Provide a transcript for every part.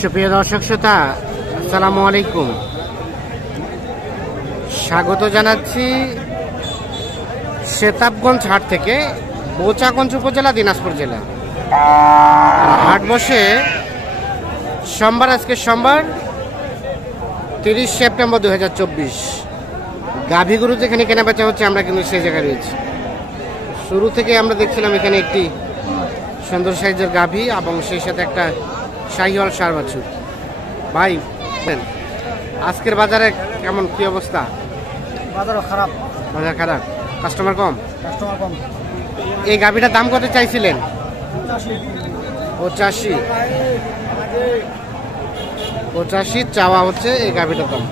সুপ্রিয় দর্শক শ্রোতা, আসসালামু আলাইকুম। স্বাগত জানাচ্ছি সেতাবগঞ্জ হাট থেকে, বোচাগঞ্জ উপজেলা, দিনাজপুর জেলা। হাট বসে সোমবার, আজকে সোমবার 30 সেপ্টেম্বর 2024। গাভী গরু যেখানে কেনা বেচা হচ্ছে, আমরা কিন্তু সেই জায়গায় রয়েছি। শুরু থেকে আমরা দেখছিলাম এখানে একটি সুন্দর সাইজের গাভী এবং সেই সাথে একটা শাহিওয়াল ষাঁড় বাছুর। ভাই, আজকের বাজারে কেমন, কি অবস্থা? বাজার খারাপ। বাজার খারাপ, কাস্টমার কম। কাস্টমার কম। এই গাভীটার দাম কত চাইছিলেন? 85 চাওয়া হচ্ছে এই গাভীটার দাম।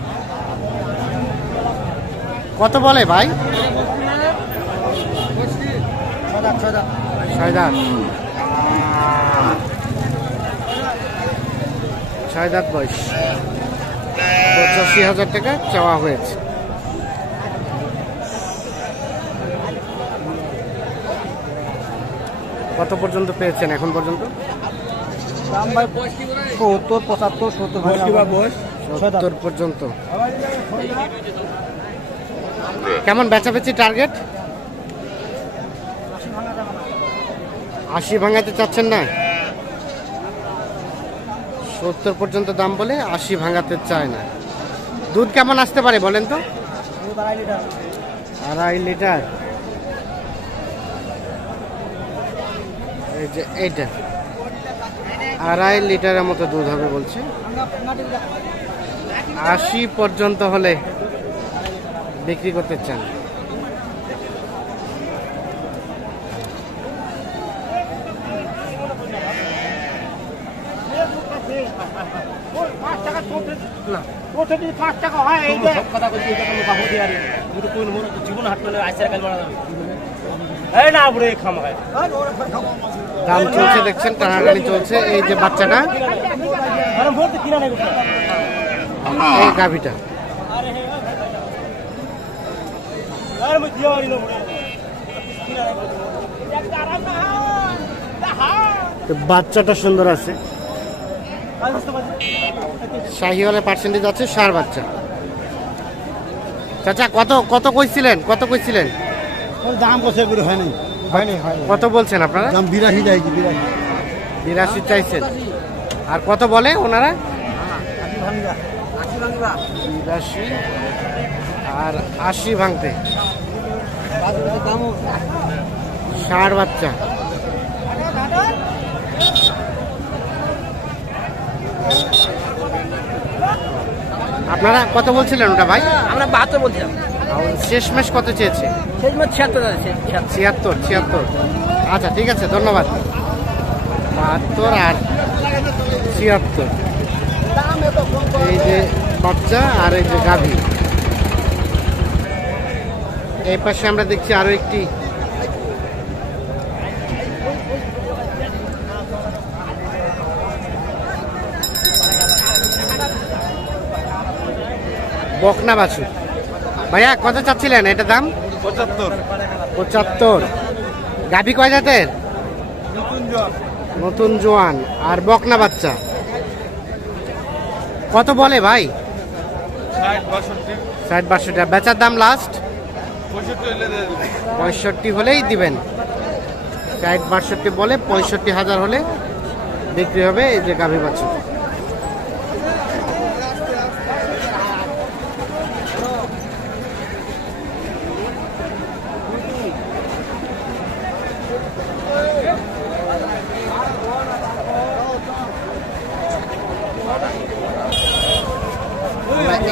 কত বলে ভাই? 6 দাঁত বয়স, 85,000 টাকা চাওয়া হয়েছে। কত পর্যন্ত পেয়েছেন এখন পর্যন্ত? দাম ভাই 70, 75, 70 পর্যন্ত। কেমন বেচাবেচি টার্গেট? 80 ভাঙাতে চাচ্ছেন না? 70 পর্যন্ত দাম বলে 80 ভাঙাতে চায় না। দুধ কেমন আসতে পারে বলেন তো? 2.5 লিটার। এই যে এইটা 2.5 লিটারের মতো দুধ হবে বলছে। 80 পর্যন্ত হলে বিক্রি করতে চান। দাম চলছে, দেখছেন টানাটানি চলছে। এই যে বাচ্চাটা, এই গাভীটা, বাচ্চাটা সুন্দর আছে। শাহিওয়ালের পার্সেন্টেজ আছে, ষাঁড় বাচ্চা। চাচা কত কইছিলেন? দাম বসে করে হয়নি। কত বলছেন আপনারা? দাম 82 চাইছি। 82 চাইছেন। আর কত বলে ওনারা? 82 আর 80 ভাঙতে। ষাঁড় বাচ্চা। আপনারা কত বলছিলেন ওটা ভাই? আমরা 72 বলছিলাম। শেষমেশ কত চেয়েছে? শেষমেশ 76 আছে। 76। আচ্ছা, ঠিক আছে, ধন্যবাদ। 72 আর 76। এই যে বাচ্চা আর এই যে গাভী। এই পাশে আমরা দেখছি আরো একটি বকনা বাছুর। ভাইয়া কত চাচ্ছিলেন এটা দাম? 75। গাভী কয় জাতের? নতুন জোয়ান আর বকনা বাচ্চা। কত বলে ভাই? 60-62। বেচার দাম লাস্ট 65 হলেই দিবেন। 60-62 বলে, 65,000 হলে বিক্রি হবে এই যে গাভী বাছুর।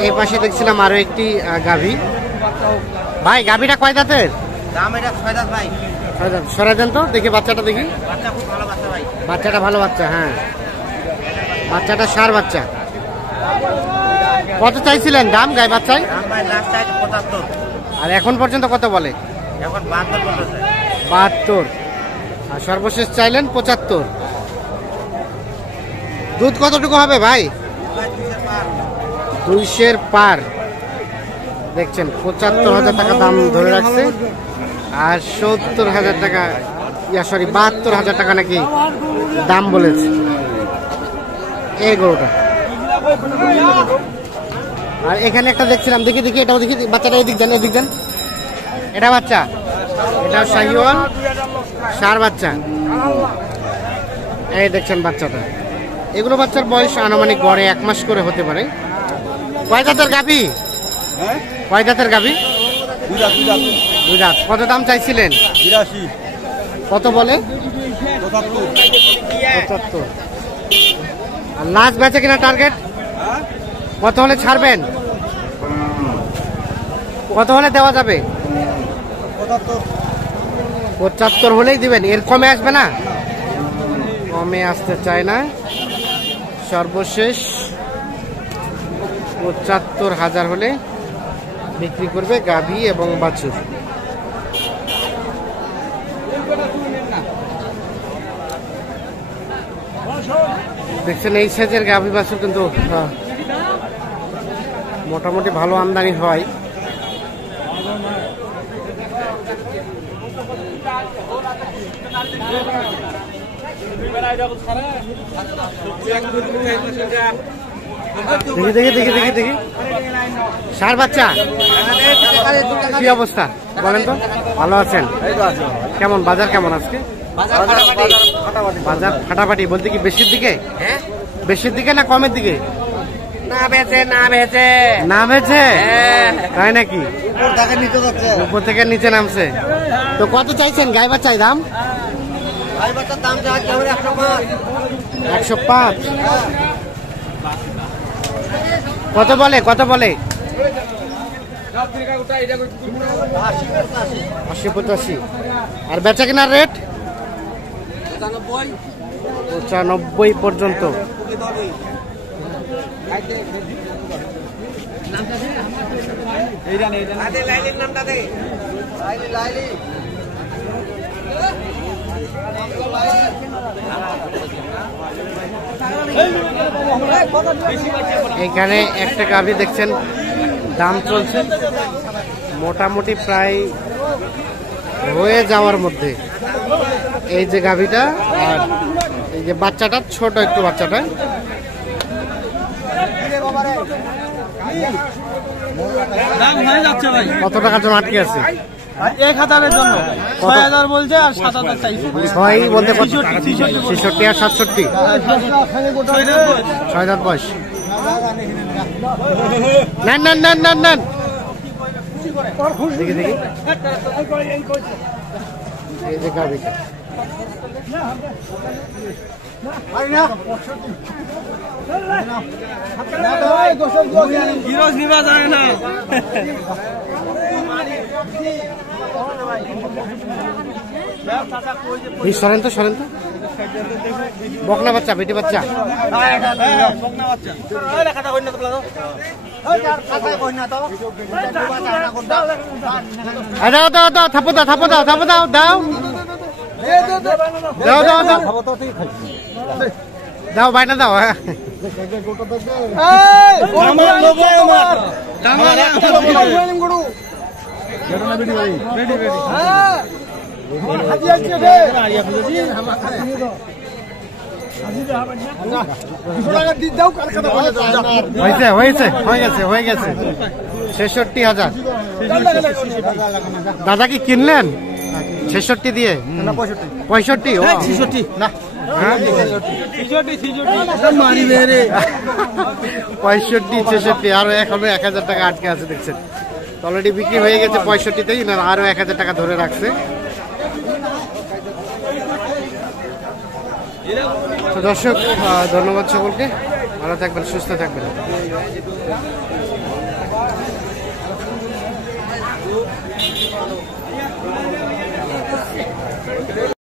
এই পাশে দেখছিলাম আরো একটি গাভী। ভাই, গাভীটা কয় দাঁতের? দাম এটা 6 দাঁত ভাই। সরাই দেন তো দেখি, বাচ্চাটা দেখি। বাচ্চা খুব ভালো বাচ্চা ভাই। বাচ্চাটা ভালো বাচ্চা, হ্যাঁ। বাচ্চাটা ষাঁড় বাচ্চা। কত চাইছিলেন দাম গাই বাচ্চায়? দাম ভাই লাস্ট চাই 75। আর এখন পর্যন্ত কত বলে? এখন 72 বলতেছে। 72 আর সর্বশেষ চাইলেন 75। দুধ কতটুকু হবে ভাই? 200 পার। দেখছেন 75,000 টাকা দাম ধরে রাখছে। আর 70,000 টাকা, সরি 72,000 টাকা নাকি দাম বলেছে। এই গরুটা। আর এখানে একটা দেখছিলাম, দেখি দেখি এটাও দেখি, বাচ্চাটা এদিক দেন, এদিক দেন। এটা বাচ্চা, এটা শাহিওয়াল সার বাচ্চা। এই দেখছেন বাচ্চাটা। এগুলো বাচ্চার বয়স আনুমানিক গড়ে 1 মাস করে হতে পারে। কয় দাঁতের গাভী? কয় দাঁতের গাভী? 2 দাঁত। কত দাম চাইছিলেন? 82। কত বলে? 75। আর লাস্ট বেচে কিনা টার্গেট কত হলে ছাড়বেন? কত হলে দেওয়া যাবে? 75 হলেই দিবেন, এর কমে আসবে না? কমে আসতে চায় না। সর্বশেষ 75,000 হলে বিক্রি করবে গাভী এবং বাছুর। দেখছেন এই সাইজের গাভী বাছুর কিন্তু মোটামুটি ভালো আমদানি হয়। দেখি দেখি দেখি দেখি দেখি ষাঁড় বাচ্চা কি অবস্থা বলেন তো? ভালো আছেন? কেমন বাজার কেমন আজকে? বাজার ফাটাফাটি বলতে কি বেশির দিকে? বেশির দিকে না কমের দিকে? না বেচে না বেচে না বেচে তাই নাকি? উপর থেকে নিচে নামছে। তো কত চাইছেন গাই বাচ্চায় দাম? দাম 105। কত বলে? কত বলে? 80-85। আর বেচা কেনার রেট 95 পর্যন্ত। এখানে একটা গাভী দেখছেন দাম চলছে মোটামুটি প্রায় হয়ে যাওয়ার মধ্যে। এই যে গাভীটা আর এই যে বাচ্চাটা, ছোট একটু বাচ্চাটা। কত টাকার জন্য আটকে আছে? 1000-এর জন্য 6000 বলছে আর 7000 চাইছে। 6 বলতে 66 আর 67 6 দাঁত বয়স। নেন নেন নেন নেন নেন দেখি দেখি এই যে গাভীটা। গিরস নিবা যায় না। এই সরেন তো, সরেন তো। বকনা বাচ্চা, বেটি বাচ্চা। দাও দাও দাও, থাপো দাও, থাপো দাও, থাপো দাও, দাও দাও দাও দাও দাও, বাইনা দাও। হ্যাঁ হয়েছে হয়েছে হয়ে গেছে হয়ে গেছে 66,000। দাদা কি কিনলেন 66 দিয়ে? 65? 65 না, 65-66 আরো এখনো 1000 টাকা আটকে আছে। দেখছেন অলরেডি বিক্রি হয়ে গেছে 65-তেই, না আরো 1000 টাকা ধরে রাখছে। তো দর্শক ধন্যবাদ সকলকে, ভালো থাকবেন, সুস্থ থাকবেন।